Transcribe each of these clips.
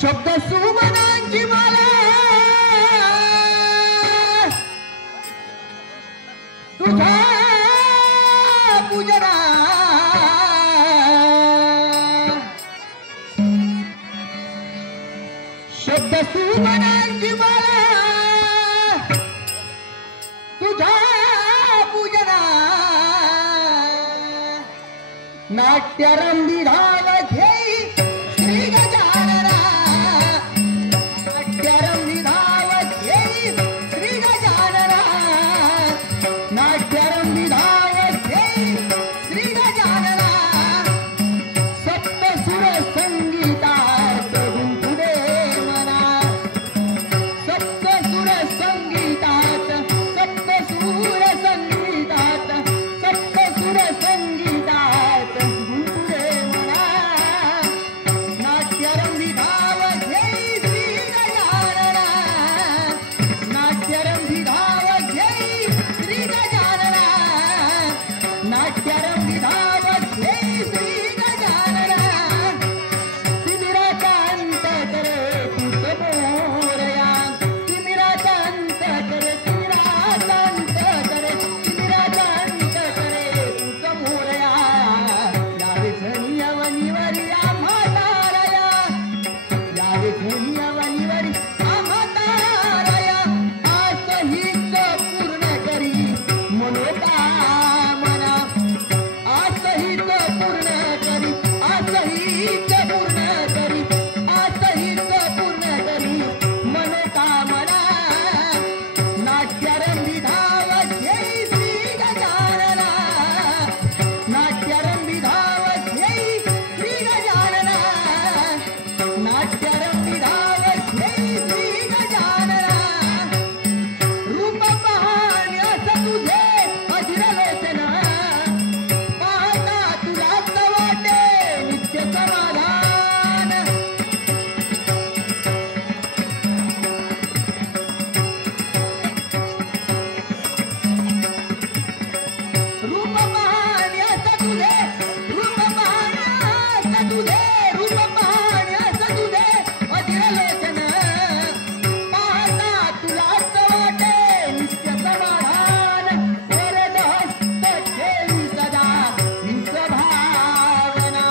शब्द सुमनांची माला तुझा पूजना शब्द सुमनांची माला तुझा पूजना नाट्यरंगी धाव घेई श्री गजानना नाट्यरंगी धाव घेई श्री गजानना नाट्यरंगी धाव घेई श्री गजानना सप्तसुर संगीतात गुंतुदे मना सप्तसुर संगीतात सप्तसुर संगीतात सप्तसुर संगीतात गुंतुदे मना नाट्यरंगी धाव घेई श्री गजानना नाट्यरंगी धाव घेई श्री गजानना नाट्यरंगी धाव घेई श्री गजानना तिमिराकांत करे तुझ मोरया तिमिराकांत करे तिमिराकांत करे तिमिराकांत करे तुझ मोरया यावे झनिया वनिवरी आम्हातारया यावे झनिया वनिवरी आम्हातारया आसहीच पूर्ण करी मनोकामना आसहीच पूर्ण करी आसहीच पूर्ण करी आसहीच पूर्ण करी मनोकामना नाट्यरंगी धाव घेई श्री गजानना नाट्यरंगी धाव घेई श्री गजानना नाट्यरंगी धाव घेई श्री गजानना रूप पाहणे असं तुझे अजिरलोचन पाहता तुलाच वाटे नित्य समाधान रूप पाहणे असं तुझे रूप पाहणे असं तुझे रूप पाहणे असं तुझे अजिरलोचन पाहता तुलाच वाटे नित्य समाधान वरद हस्त ठेवी सदा हिंस भावना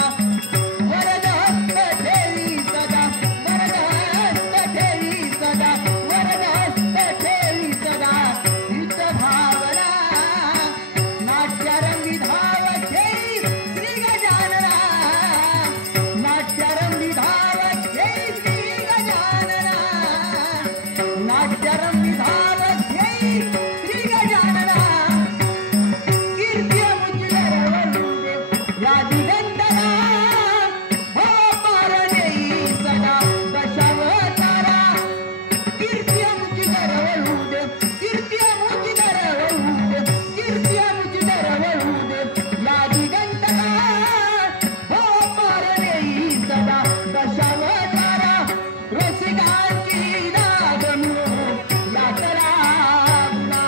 वरद हस्त ठेवी सदा वरद हस्त ठेवी सदा वरद हस्त ठेवी सदा हिंस भावना नाट्यरंगी धाव घेई श्री गजानना नाट्यरंगी धाव घेई श्री गजानना नाट्यरंगी धाव घेई श्री गजानना कीर्ती मुझगर वंदे या दिगंधरा हो पार नेई सदा दशावतारा कीर्ती मुझगर वंदे कीर्ती मुझगर वंदे कीर्ती मुझगर वंदे या दिगंधरा हो पार नेई सदा दशावतारा रसिकांची दादनु या करामुना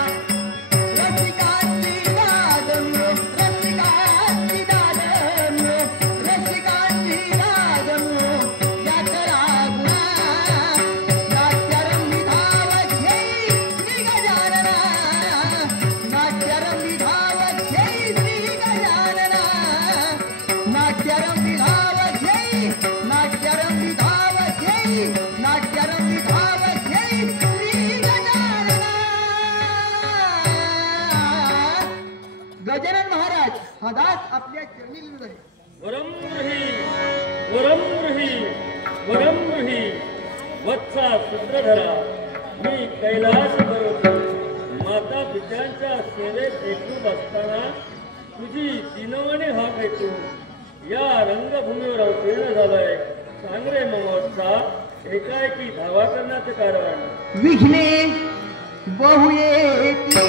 रसिकांची दादनु रसिकांची दादनु रसिकांची दादनु या करामुना नाट्यरंगी धाव घेई श्री गजानना नाट्यरंगी धाव घेई श्री गजानना नाट्यरंगी धाव घेई नाट्यरंगी धाव घेई नाट्यरंगी धाव घेई श्री गजानना गजानन महाराज हा दास आपल्या चरणी लिहिलं आहे वरम गृही वरम गृही वरम गृही वत्सा सूत्रधरा मी कैलास पर्वती माता पित्यांच्या सेवेत एकरूप असताना तुझी दिनवणे हाक ऐकून या रंगभूमीवर अवतीर्ण झालाय. सांग रे मग वत्सा, एकाएकी धावा करण्याचे कारण. विघ्ने बहु येती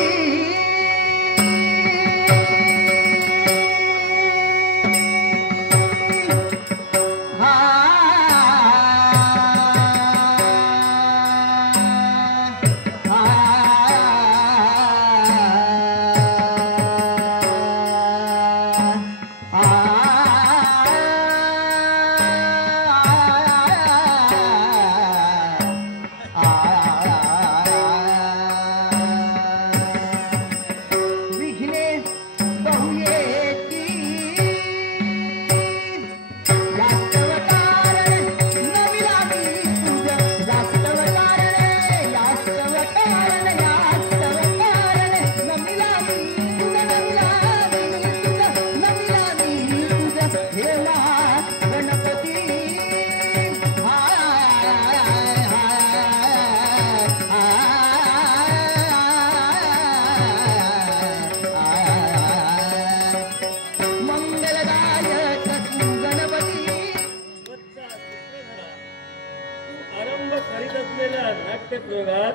नाट्यप्रयोगात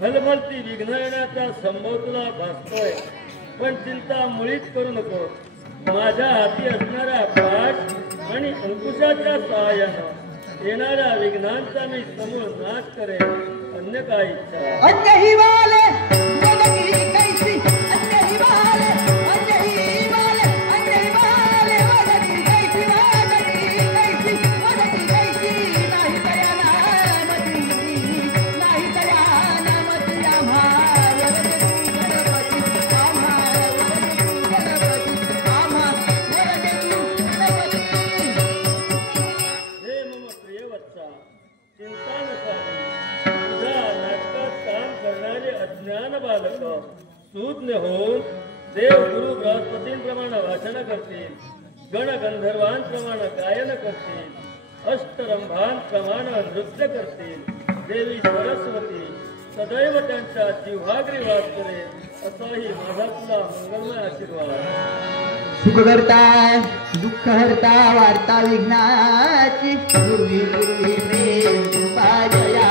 फलमलती विघ्न येण्याचा संभव तुला भासतोय, पण चिंता मुळीच करू नको. माझ्या हाती असणाऱ्या पाठ आणि अंकुशाच्या सहाय्यानं येणाऱ्या विघ्नांचा मी समूळ नाश करेन. अन्य काय इच्छा? अन्य ही वाले वदकी कैसी, अन्य ही वाले, अन्य ही वाले, अन्य ही वाले वदकी कैसी, वदकी कैसी, वदकी कैसी. नाही तया नामती, नाही तया नामती आम्हा वदकी गणपती, आम्हा वदकी गणपती, आम्हा वदकी गणपती. हे मम प्रिय वत्सा, चिंता नसावी. तुझ्या नाटकात काम करणारे अज्ञान बालक सुज्ञ होऊन देव गुरु बृहस्पतींप्रमाणे भाषण करतील, गण गंधर्वांप्रमाणे गायन करतील, अष्टरंभांप्रमाणे नृत्य करतील. देवी सरस्वती सदैव त्यांच्या जिव्हाग्री वास करेल, असाही माझा तुला मंगलमय आशीर्वाद. सुख करता दुःख हरता वार्ता विघ्नाची, पूर्वी पूर्वी प्रेम कृपा जया.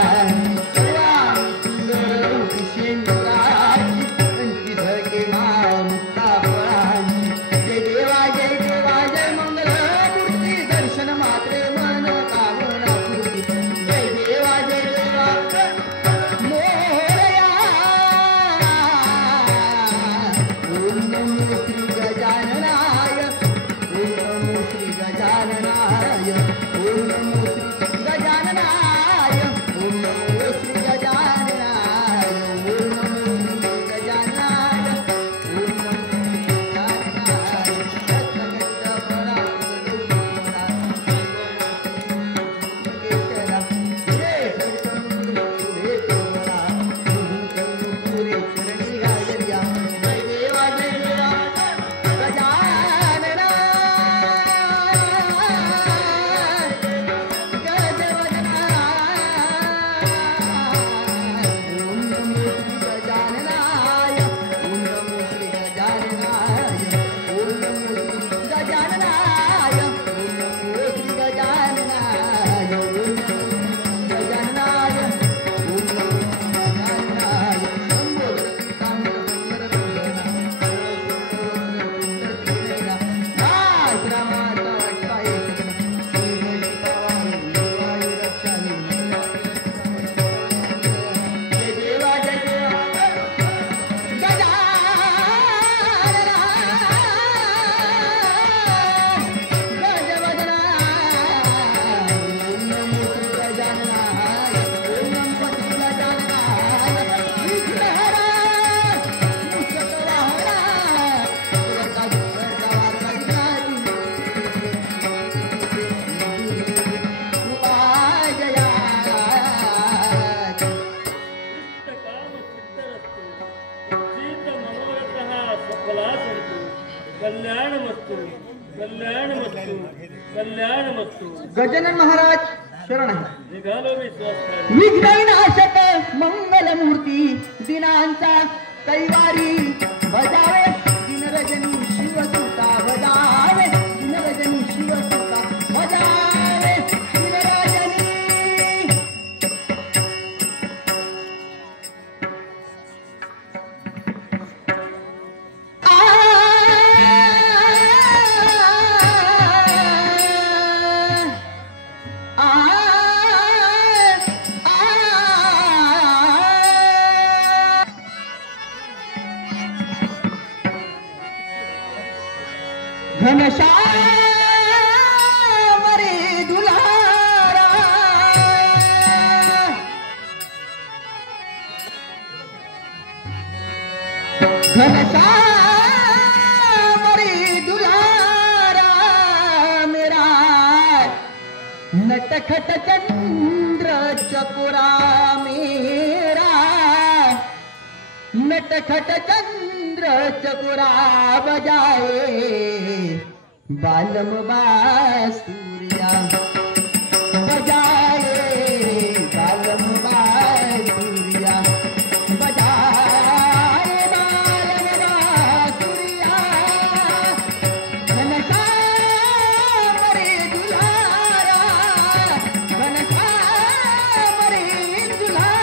सर्वांग सुंदर रूपी शेंदुराची, कंठी धके माळ मुक्ता फळांची. जय देवा जय देवा जय मंगल मूर्ती, दर्शन मात्रे मन कामना पूर्ती. जय देवा मोरया. ओम नमो श्री गजाननाय, ओम नमो श्री गजाननाय, ओम नमो श्री गजाननाय, ओम नमो श्री गजाननाय, ओम नमो श्री गजाननाय, ओम नमो श्री गजाननाय. सत्संगत परात्परा केशरा, हे सत्संग तोरा, पुरे चरणी राजरिया. जय देवा जय देवा गजानना, गजवदना. ओम नमो श्री गजाननाय, ओम नमो श्री गजाननाय, ओम नमो श्री गजाननाय, ओम नमो श्री गजाननाय, ओम नमो गजाननाय, ओम नमो गजाननाय. संबोधती कामना इष्टकाम सिद्धरस्तु, उज्जीत मनोरथः सफलासन्तु. कल्याणमस्तु, कल्याणमस्तु, कल्याणमस्तु. गजानन महाराज शरण आहे. निघालो मी स्वस्थानी. विघ्नविनाशक मंगलमूर्ती, दिनांचा कैवारी बजावे. दिनरजनी शिवसुता बजावे, दिनरजनी शिवसुता बजावे. दिनरजनी घनश्याम रे दुलारा, घनश्याम रे दुलारा. मेरा नटखट चंद्र चकोरा, मेरा नटखट चंद्र चकोरा बजाए. बालम बासूरिया बजाए, बालम बासूरिया बजाए, बालम बासूरिया. घनश्याम रे दुलारा, घनश्याम रे दुलारा.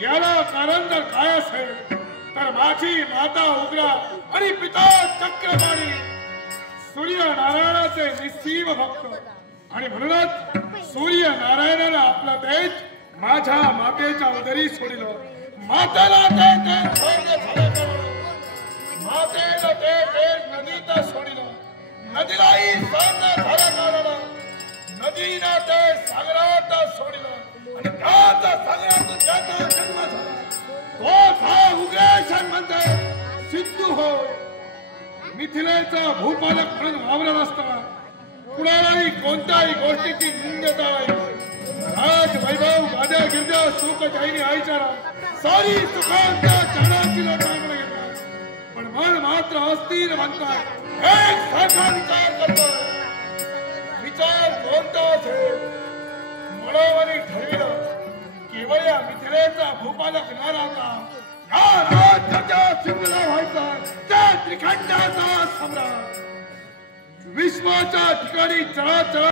याला कारण जर काय असेल तर माझी माता उग्रा आणि पिता चक्रपाणी सूर्यनारायणाचे निस्सीम भक्त आणि म्हणूनच सूर्यनारायणाला आपला तेज माझ्या मातेच्या उदरी सोडिलं. मातेला ते स्वर्ग झालं, मातेला ते तेज नदीत सोडिलं, नदीलाही स्वर्ग झालं काढलं, नदीनं ते सागरात सोडिलं आणि त्याच सागरातून ज्याचा जन्म झाला तोच हा उग्रेशन म्हणजे सिद्धू होय. मिथिलेचा भूपालक म्हणून वावरत असताना कुणालाही कोणत्याही गोष्टीची निंद टाळायची. राज वैभव गाद्या गिरद्या सुख जाईनी आईचारा सारी सुखांच्या चरणाची लोटांगण घेतात, पण मन मात्र अस्थिर म्हणतात एक सारखा विचार करतात. विचार कोणता असेल मनोमनी ठरविलं केवळ या मिथिलेचा भूपालक न राहता या राज्याच्या सिंधूला व्हायचा त्या त्रिखंडाचा सम्राट. विश्वाच्या ठिकाणी चळाचळ